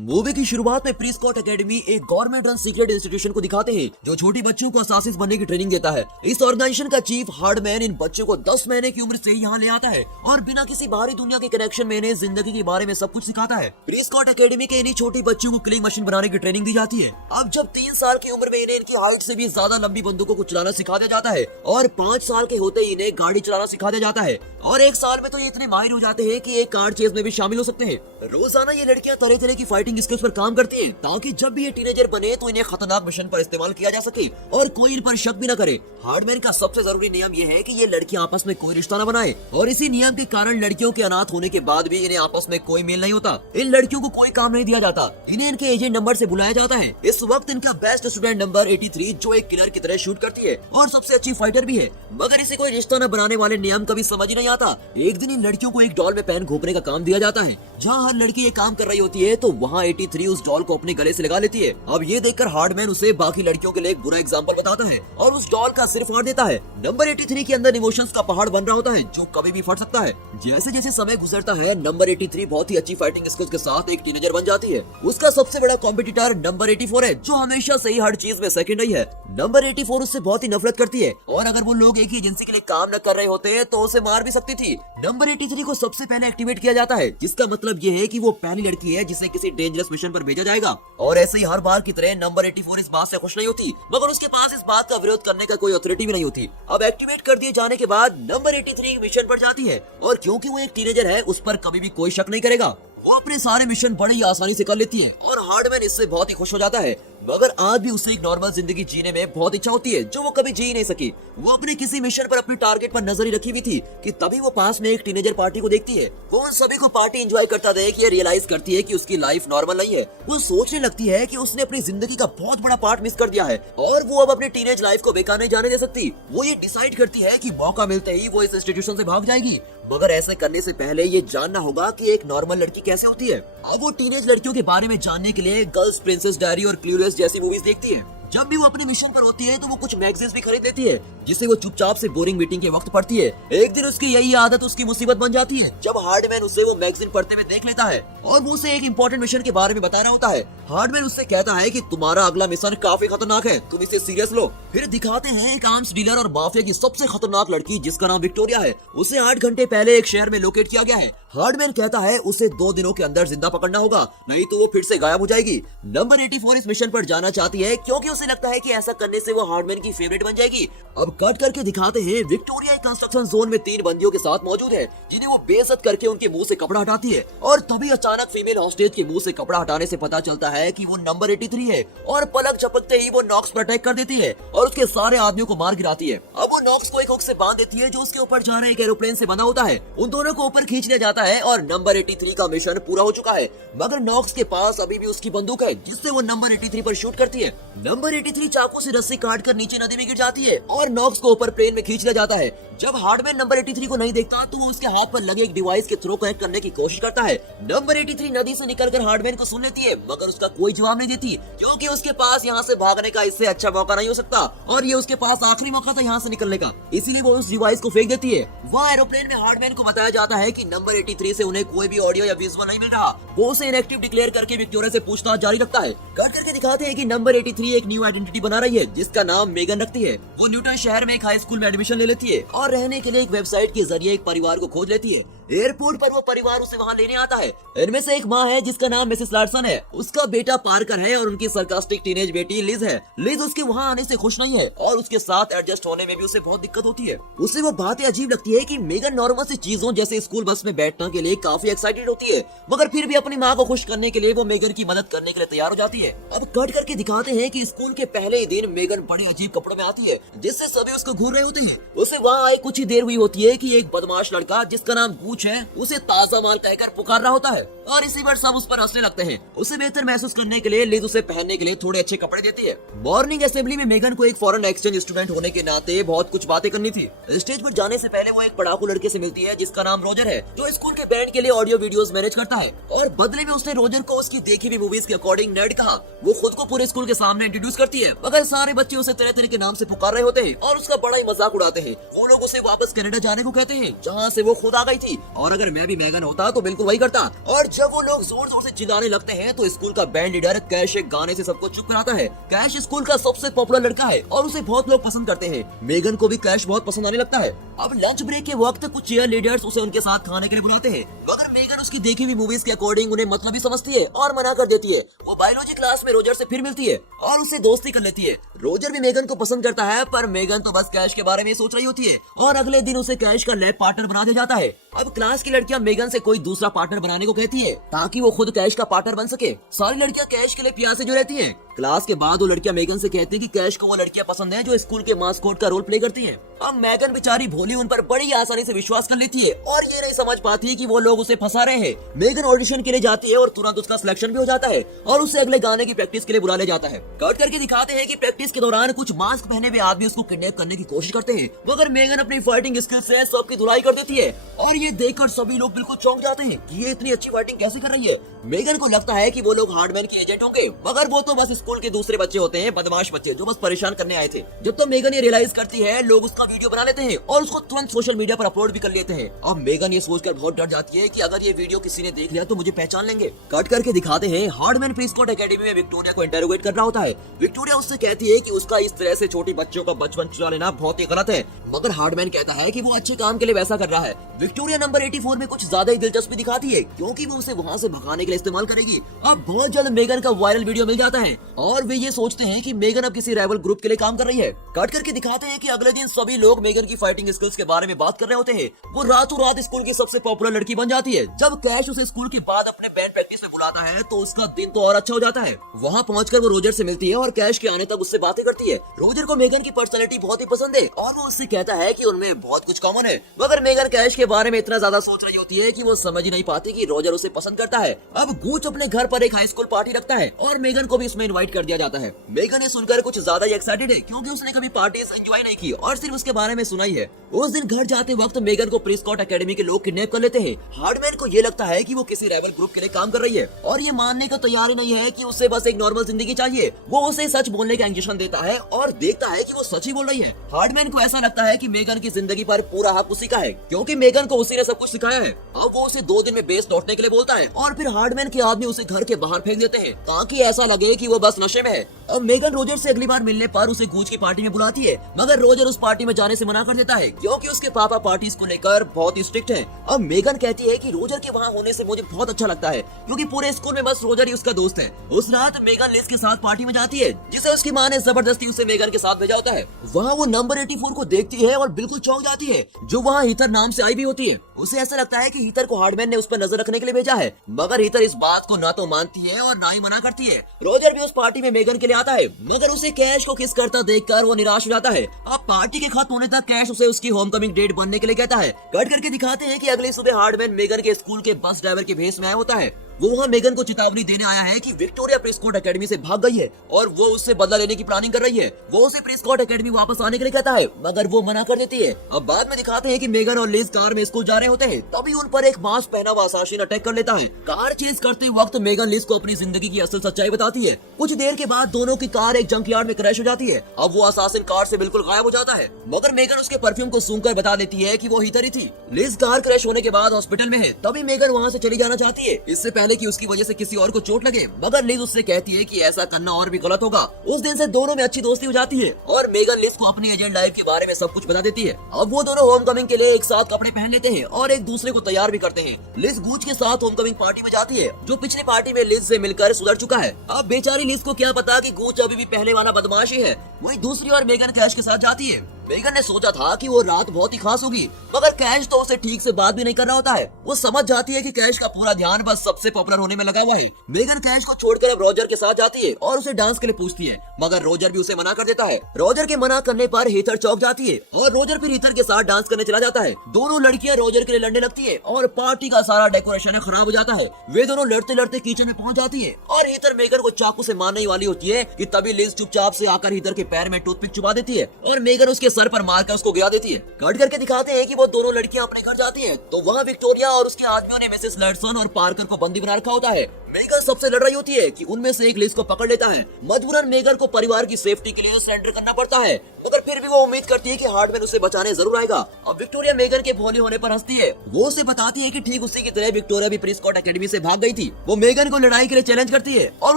Movie की शुरुआत में प्रीस्कॉट एकेडमी एक गवर्नमेंट रन सीक्रेट इंस्टीट्यूशन को दिखाते हैं जो छोटी बच्चों को असासिस बनने की ट्रेनिंग देता है। इस ऑर्गेनाइजेशन का चीफ हार्डमैन इन बच्चों को 10 महीने की उम्र से यहाँ ले आता है और बिना किसी बाहरी दुनिया के कनेक्शन में इन्हें जिंदगी के बारे में सब कुछ सिखाता है। प्रीस्कॉट एकेडमी के इन्हीं छोटी बच्चों को किलिंग मशीन बनाने की ट्रेनिंग दी जाती है। अब जब 3 साल की उम्र में इन्हें इनकी हाइट से भी ज्यादा लंबी बंदूकों को चलाना सिखा दिया जाता है और 5 साल के होते ही इन्हें गाड़ी चलाना सिखा दिया जाता है और 1 साल में तो ये इतने माहिर हो जाते हैं कि एक कार चेज में भी शामिल हो सकते हैं। रोजाना ये लड़कियां तरह तरह की फाइटिंग स्किल्स पर काम करती हैं ताकि जब भी ये टीनेजर बने तो इन्हें खतरनाक मिशन पर इस्तेमाल किया जा सके और कोई इन पर शक भी न करे। हार्डमैन का सबसे जरूरी नियम ये है कि ये लड़कियां आपस में कोई रिश्ता न बनाए और इसी नियम के कारण लड़कियों के अनाथ होने के बाद भी इन्हें आपस में कोई मेल नहीं होता। इन लड़कियों को कोई काम नहीं दिया जाता, इन्हें इनके एजेंट नंबर से बुलाया जाता है। इस वक्त इनका बेस्ट स्टूडेंट नंबर 83 जो एक किलर की तरह शूट करती है और सबसे अच्छी फाइटर भी है, मगर इसे कोई रिश्ता न बनाने वाले नियम कभी समझ ही नहीं आता। एक दिन इन लड़कियों को एक डॉल में पेन घोपने का काम दिया जाता है। जहाँ हर लड़की ये काम कर रही होती है तो वहाँ 83 उस डॉल को अपने गले से लगा लेती है। अब ये देखकर हार्डमैन उसे बाकी लड़कियों के लिए एक बुरा एग्जाम्पल बताता है और उस डॉल का सिर फाड़ देता है। नंबर 83 के अंदर इमोशंस का पहाड़ बन रहा होता है जो कभी भी फट सकता है। जैसे जैसे समय गुजरता है नंबर 83 बहुत ही अच्छी फाइटिंग स्किल्स के साथ एक टीनेजर बन जाती है। उसका सबसे बड़ा कॉम्पिटिटर नंबर 84 है जो हमेशा से ही हर चीज में सेकंड रही है। नंबर 84 उससे बहुत ही नफरत करती है और अगर वो लोग एक ही एजेंसी के लिए काम न कर रहे होते तो उसे मार भी सकती थी। नंबर 83 को सबसे पहले एक्टिवेट किया जाता है जिसका मतलब ये है कि वो पहली लड़की है जिसे किसी डेंजरस मिशन पर भेजा जाएगा और ऐसे ही हर बार की तरह नंबर 84 इस बात से खुश नहीं होती, मगर उसके पास इस बात का विरोध करने का कोई अथॉरिटी भी नहीं होती। अब एक्टिवेट कर दिए जाने के बाद नंबर 83 मिशन पर जाती है और क्योंकि वो एक टीनेजर है उस पर कभी भी कोई शक नहीं करेगा। वो अपने सारे मिशन बड़ी ही आसानी से कर लेती है और हार्डमैन इससे बहुत ही खुश हो जाता है, मगर आज भी उसे एक नॉर्मल जिंदगी जीने में बहुत इच्छा होती है जो वो कभी जी नहीं सकी। वो अपने किसी मिशन पर अपने टारगेट पर नजर ही रखी हुई थी कि तभी वो पास में एक टीनेजर पार्टी को देखती है। वो उन सभी को पार्टी एंजॉय करता देख ये रियलाइज करती है कि उसकी लाइफ नॉर्मल नहीं है। वो सोचने लगती है कि उसने अपनी जिंदगी का बहुत बड़ा पार्ट मिस कर दिया है और वो अब अपनी टीनेज लाइफ को बेकार नहीं जाने दे सकती। वो ये डिसाइड करती है कि मौका मिलते ही वो इस इंस्टीट्यूशन से भाग जाएगी, मगर ऐसे करने से पहले ये जानना होगा कि एक नॉर्मल लड़की कैसे होती है। अब वो टीनेज लड़कियों के बारे में जानने के लिए गर्ल्स प्रिंसेस डायरी और क्लूलेस जैसी मूवीज देखती है। जब भी वो अपने मिशन पर होती है तो वो कुछ मैगजीन्स भी खरीद लेती है जिसे वो चुपचाप से बोरिंग मीटिंग के वक्त पढ़ती है। एक दिन उसकी यही आदत उसकी मुसीबत बन जाती है जब हार्डमैन उसे वो मैगजीन पढ़ते हुए देख लेता है और वो उसे एक इम्पोर्टेंट मिशन के बारे में बता रहा होता है। हार्डमैन उससे कहता है कि तुम्हारा अगला मिशन काफी खतरनाक है, तुम इसे सीरियस लो। फिर दिखाते हैं एक आर्म्स डीलर और माफिया की सबसे खतरनाक लड़की जिसका नाम विक्टोरिया है। उसे 8 घंटे पहले एक शहर में लोकेट किया गया है। हार्डमैन कहता है उसे 2 दिनों के अंदर जिंदा पकड़ना होगा, नहीं तो वो फिर से गायब हो जाएगी। नंबर 84 इस मिशन पर जाना चाहती है क्योंकि उसे लगता है कि ऐसा करने से वो हार्डमैन की फेवरेट बन जाएगी। अब कट करके दिखाते हैं विक्टोरिया एक कंस्ट्रक्शन जोन में 3 बंदियों के साथ मौजूद है जिन्हें वो बेइज्जत करके उनके मुंह से कपड़ा हटाती है और तभी अचानक फीमेल हॉस्टेज के मुंह से कपड़ा हटाने से पता चलता है कि वो नंबर 83 है और पलक झपकते ही वो नॉक्स पर अटैक कर देती है और उसके सारे आदमियों को मार गिराती है। अब वो नॉक्स को एक हुक से बांध देती है जो उसके ऊपर जा रहे एक एरोप्लेन से बना होता है। उन दोनों को ऊपर खींच लिया जाता है और नंबर 83 का मिशन पूरा हो चुका है, मगर नॉक्स के पास अभी भी उसकी बंदूक है जिससे वो नंबर 83 पर शूट करती है। नंबर 83 चाकू से रस्सी काट कर नीचे नदी में गिर जाती है और नॉक्स को ऊपर प्लेन में खींच लिया जाता है। जब हार्डमैन नंबर 83 को नहीं देखता तो वो उसके हाथ पर लगे एक डिवाइस के थ्रू कनेक्ट करने की कोशिश करता है। नंबर 83 नदी से निकलकर हार्डमैन को सुन लेती है, मगर उसका कोई जवाब नहीं देती क्योंकि उसके पास यहाँ से भागने का इससे अच्छा मौका नहीं हो सकता और ये उसके पास आखिरी मौका था यहाँ से निकलने का, इसीलिए वो उस डिवाइस को फेंक देती है। वहाँ एरोप्लेन में हार्डमैन को बताया जाता है कि नंबर 83 से उन्हें कोई भी ऑडियो या विजुअल नहीं मिल रहा। वो उसे इनएक्टिव डिक्लेयर करके विक्टोरिया से पूछताछ जारी रखता है। कट करके दिखाते हैं कि नंबर 83 एक न्यू आइडेंटिटी बना रही है जिसका नाम मेगन रखती है। वो न्यूटन शहर में एक हाई स्कूल में एडमिशन ले लेती है और रहने के लिए एक वेबसाइट के जरिए एक परिवार को खोज लेती है। एयरपोर्ट पर वो परिवार उसे वहाँ लेने आता है। इनमें से एक माँ है जिसका नाम मिसेस लार्सन है, उसका बेटा पार्कर है और उनकी सरकास्टिक टीनेज बेटी लिज है। लिज उसके वहाँ आने से खुश नहीं है और उसके साथ एडजस्ट होने में भी उसे बहुत दिक्कत होती है। उसे वो बातें अजीब लगती है कि मेगन नॉर्मल सी चीजों जैसे स्कूल बस में बैठने के लिए काफी एक्साइटेड होती है, मगर फिर भी अपनी माँ को खुश करने के लिए वो मेगन की मदद करने के लिए तैयार हो जाती है। अब कट करके दिखाते हैं कि स्कूल के पहले ही दिन मेगन बड़े अजीब कपड़ों में आती है जिससे सभी उसको घूर रहे होते हैं। उसे वहाँ आए कुछ ही देर हुई होती है कि एक बदमाश लड़का जिसका नाम गूच है उसे ताजा माल कहकर पुकार रहा होता है और इसी पर सब उस पर हंसने लगते हैं। उसे बेहतर महसूस करने के लिए लिज उसे पहनने के लिए थोड़े अच्छे कपड़े देती है। मॉर्निंग असेंबली में मेगन को एक फॉरेन एक्सचेंज स्टूडेंट होने के नाते बहुत कुछ बातें करनी थी। स्टेज पर जाने से पहले वो एक पढ़ाकू लड़के से मिलती है जिसका नाम रोजर है, जो स्कूल के बैंड के लिए ऑडियो वीडियोस मैनेज करता है। और बदले में उसने रोजर को उसकी देखी हुई मूवीज के अकॉर्डिंग नर्ड कहा। वो खुद को पूरे स्कूल के सामने इंट्रोड्यूस करती है, मगर सारे बच्चे उसे तरह तरह के नाम से पुकार रहे होते हैं और उसका बड़ा ही मजाक उड़ाते हैं। वो लोग उसे वापस कनाडा जाने को कहते हैं, जहाँ से वो खुद आ गई थी। और अगर मैं भी मेगन होता तो बिल्कुल वही करता। और जब वो लोग जोर जोर से चिल्लाने लगते हैं तो स्कूल का बैंड लीडर कैश एक गाने से सबको चुप कराता है। कैश स्कूल का सबसे पॉपुलर लड़का है और उसे बहुत लोग पसंद करते हैं। मेगन को भी कैश बहुत पसंद आने लगता है। अब लंच ब्रेक के वक्त कुछ चीयर लीडर्स उसे उनके साथ खाने के लिए बुलाते हैं, मगर मेगन उसकी देखी हुई मूवीज के अकॉर्डिंग उन्हें मतलब ही समझती है और मना कर देती है। वो बायोलॉजी क्लास में रोजर से फिर मिलती है और उससे दोस्ती कर लेती है। रोजर भी मेगन को पसंद करता है, पर मेगन तो बस कैश के बारे में सोच रही होती है और अगले दिन उसे कैश का लैब पार्टनर बना दिया जाता है। अब क्लास की लड़कियां मेगन से कोई दूसरा पार्टनर बनाने को कहती है ताकि वो खुद कैश का पार्टनर बन सके। सारी लड़कियां कैश के लिए प्यासे जो रहती हैं। क्लास के बाद वो लड़कियां मेगन से कहती है कि कैश को वो लड़कियां पसंद है जो स्कूल के मास्कोट का रोल प्ले करती हैं। अब मेगन बेचारी भोली उन पर बड़ी आसानी से विश्वास कर लेती है और ये नहीं समझ पाती कि वो लोग उसे फंसा रहे हैं। मेगन ऑडिशन के लिए जाती है और तुरंत उसका सिलेक्शन भी हो जाता है और उसे अगले गाने की प्रैक्टिस के लिए बुला ले जाता है। कट करके दिखाते हैं कि प्रैक्टिस के दौरान कुछ मास्क पहने हुए आदमी उसको किडनैप करने की कोशिश करते हैं, मगर मेगन अपनी फाइटिंग स्किल से सबकी धुलाई कर देती है और ये देखकर सभी लोग बिल्कुल चौंक जाते हैं कि ये इतनी अच्छी फाइटिंग कैसे कर रही है। मेगन को लगता है कि वो लोग हार्डमैन के एजेंट होंगे, मगर वो तो बस स्कूल के दूसरे बच्चे होते हैं, बदमाश बच्चे जो बस परेशान करने आए थे। जब तो मेगन ये रियलाइज करती है, लोग उसका वीडियो बना लेते हैं और उसको तुरंत सोशल मीडिया पर अपलोड भी कर लेते हैं। अब मेगन ये सोचकर बहुत डर जाती है कि अगर ये वीडियो किसी ने देख लिया तो मुझे पहचान लेंगे। कट करके दिखाते हैं हार्डमैन प्रीस्कॉट एकेडमी में विक्टोरिया को इंटरोगेट कर रहा होता है। विक्टोरिया उससे कहती है कि उसका इस तरह से छोटी बच्चों का बचपन चुरा लेना बहुत ही गलत है, मगर हार्डमैन कहता है कि वो अच्छे काम के लिए वैसा कर रहा है। विक्टोरिया नंबर 84 में कुछ ज्यादा ही दिलचस्पी दिखाती है क्योंकि वो उसे वहाँ से भगाने के लिए इस्तेमाल करेगी। अब बहुत जल्द मेगन का वायरल वीडियो मिल जाता है और वे ये सोचते हैं कि मेगन अब किसी राइवल ग्रुप के लिए काम कर रही है। कट करके दिखाते हैं कि अगले दिन सभी लोग मेगन की फाइटिंग स्किल्स के बारे में बात कर रहे होते हैं। वो रातों रात स्कूल की सबसे पॉपुलर लड़की बन जाती है। जब कैश उसे स्कूल के बाद अपने बैंड प्रैक्टिस में बुलाता है तो उसका दिन तो और अच्छा हो जाता है। वहाँ पहुंचकर वो रोजर से मिलती है और कैश के आने तक उससे बातें करती है। रोजर को मेगन की पर्सनैलिटी बहुत ही पसंद है और वो उससे कहता है कि उनमें बहुत कुछ कॉमन है, मगर मेगन कैश के बारे में इतना ज्यादा सोच रही होती है कि वो समझ ही नहीं पाती कि रोजर उसे पसंद करता है। अब गूच अपने घर पर एक हाई स्कूल पार्टी रखता है और मेगन को भी इसमें इनवाइट कर दिया जाता है। मेगन ये सुनकर कुछ ज्यादा ही एक्साइटेड है क्योंकि उसने कभी पार्टीज एंजॉय नहीं की और सिर्फ उसके बारे में सुना ही है। उस दिन घर जाते वक्त मेगन को प्रीस्कॉट एकेडमी के लोग किडनैप कर लेते हैं। हार्डमैन को ये लगता है कि वो किसी राइवल ग्रुप के लिए काम कर रही है और ये मानने को तैयार ही नहीं है कि उसे बस एक नॉर्मल जिंदगी चाहिए। वो उसे सच बोलने का इंजेक्शन देता है और देखता है कि वो सच ही बोल रही है। हार्डमैन को ऐसा लगता है कि मेगन की जिंदगी पर पूरा हक उसी का है क्योंकि मेगन को उसी ने सब कुछ सिखाया है। अब वो उसे 2 दिन में बेस लौटने के लिए बोलता है और फिर हार्डमैन के आदमी उसे घर के बाहर फेंक देते हैं ताकि ऐसा लगे कि वो बस नशे में है। अब मेगन रोजर से अगली बार मिलने पर उसे गूंज की पार्टी में बुलाती है, मगर रोजर उस पार्टी में जाने से मना कर देता है क्योंकि उसके पापा पार्टीज को लेकर बहुत ही स्ट्रिक्ट हैं। अब मेगन कहती है कि रोजर के वहाँ होने से मुझे बहुत अच्छा लगता है क्योंकि पूरे स्कूल में बस रोजर ही उसका दोस्त है। उस रात मेगन लिज के साथ पार्टी में जाती है जिसे उसकी माँ ने जबरदस्ती उसे मेगन के साथ भेजा होता है। वहाँ वो नंबर 84 को देखती है और बिल्कुल चौंक जाती है, जो वहाँ हीथर नाम से आई भी होती है। उसे ऐसा लगता है कि हीथर को हार्डमैन ने उस पर नजर रखने के लिए भेजा है, मगर हीथर इस बात को ना तो मानती है और ना ही मना करती है। रोजर भी उस पार्टी में मेगन के लिए आता है, मगर उसे कैश को किस करता देखकर वो निराश हो जाता है। अब पार्टी के खत्म होने तक कैश उसे उसकी होमकमिंग डेट बनने के लिए कहता है। कट करके दिखाते हैं कि अगली सुबह हार्डमैन मेगन के स्कूल के बस ड्राइवर के भेष में आया होता है। वो वहाँ मेगन को चेतावनी देने आया है कि विक्टोरिया प्रीस्कॉट एकेडमी से भाग गई है और वो उससे बदला लेने की प्लानिंग कर रही है। वो उसे प्रीस्कॉट एकेडमी वापस आने के लिए कहता है, मगर वो मना कर देती है। अब बाद में दिखाते हैं कि मेगन और लिज कार में स्कूल जा रहे होते हैं, तभी उन पर एक मास्क पहना हुआ असासिन अटैक कर लेता है। कार चेज करते वक्त मेगन लिज को अपनी जिंदगी की असल सच्चाई बताती है। कुछ देर के बाद दोनों की कार एक जंकयार्ड में क्रैश हो जाती है। अब वो असासिन कार से बिल्कुल गायब हो जाता है, मगर मेगन उसके परफ्यूम को सूंघकर बता देती है कि वो हीथर ही थी। लिज कार क्रैश होने के बाद हॉस्पिटल में है, तभी मेगन वहाँ से चली जाना चाहती है इससे पहले कि उसकी वजह से किसी और को चोट लगे, मगर लिज उससे कहती है कि ऐसा करना और भी गलत होगा। उस दिन से दोनों में अच्छी दोस्ती हो जाती है और मेगन लिज को अपनी एजेंट लाइफ के बारे में सब कुछ बता देती है। अब वो दोनों होमकमिंग के लिए एक साथ कपड़े पहन लेते हैं और एक दूसरे को तैयार भी करते हैं। लिज गूच के साथ होमकमिंग पार्टी में जाती है, जो पिछली पार्टी में लिज से मिलकर सुधर चुका है। अब बेचारी लिज को क्या पता कि गूच अभी भी पहले वाला बदमाश ही है। वहीं दूसरी ओर मेगन कैश के साथ जाती है। मेगन ने सोचा था कि वो रात बहुत ही खास होगी, मगर कैश तो उसे ठीक से बात भी नहीं कर रहा होता है। वो समझ जाती है कि कैश का पूरा ध्यान बस सबसे पॉपुलर होने में लगा हुआ है। मेगन कैश को छोड़कर अब रॉजर के साथ जाती है और उसे डांस के लिए पूछती है, मगर रॉजर भी उसे मना कर देता है। रॉजर के मना करने पर हीथर चौंक जाती है और रॉजर फिर हीथर के साथ डांस करने चला जाता है। दोनों लड़कियां रॉजर के लिए लड़ने लगती है और पार्टी का सारा डेकोरेशन खराब हो जाता है। वे दोनों लड़ते लड़ते किचन में पहुंच जाती है और हीथर मेगन को चाकू से मारने वाली होती है कि तभी लिज चुपचाप से आकर हीथर के पैर में टूथपिक चुबा देती है और मेगन उसके सर पर मारकर उसको गिरा देती है। कट करके दिखाते हैं कि वो दोनों लड़कियां अपने घर जाती हैं, तो वहाँ विक्टोरिया और उसके आदमियों ने मिसेस लैडसन और पार्कर को बंदी बना रखा होता है। मेगन सबसे लड़ रही होती है कि उनमें से एक लिज को पकड़ लेता है। मजबूरन मेगन को परिवार की सेफ्टी के लिए सरेंडर करना पड़ता है, मगर फिर भी वो उम्मीद करती है कि हार्डमैन उसे बचाने जरूर आएगा। अब विक्टोरिया मेगन के भोले होने पर हंसती है। वो उसे बताती है कि ठीक उसी की तरह विक्टोरिया भी प्रिस्कॉट एकेडमी से भाग गई थी। वो मेगन को लड़ाई के लिए चैलेंज करती है और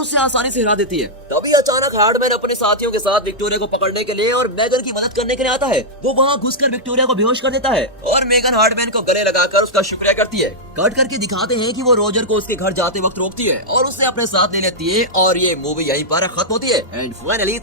उसे आसानी से हरा देती है। तभी अचानक हार्डमैन अपने साथियों के साथ विक्टोरिया को पकड़ने के लिए और मेगन की मदद करने के लिए आता है। वो वहाँ घुसकर विक्टोरिया को बेहोश कर देता है और मेगन हार्डमैन को गले लगाकर उसका शुक्रिया करती है। कट करके दिखाते हैं कि वो रॉजर को उसके घर जाते वक्त रोकती है और उससे अपने साथ ले लेती है और ये मूवी यहीं पर खत्म होती है। And finally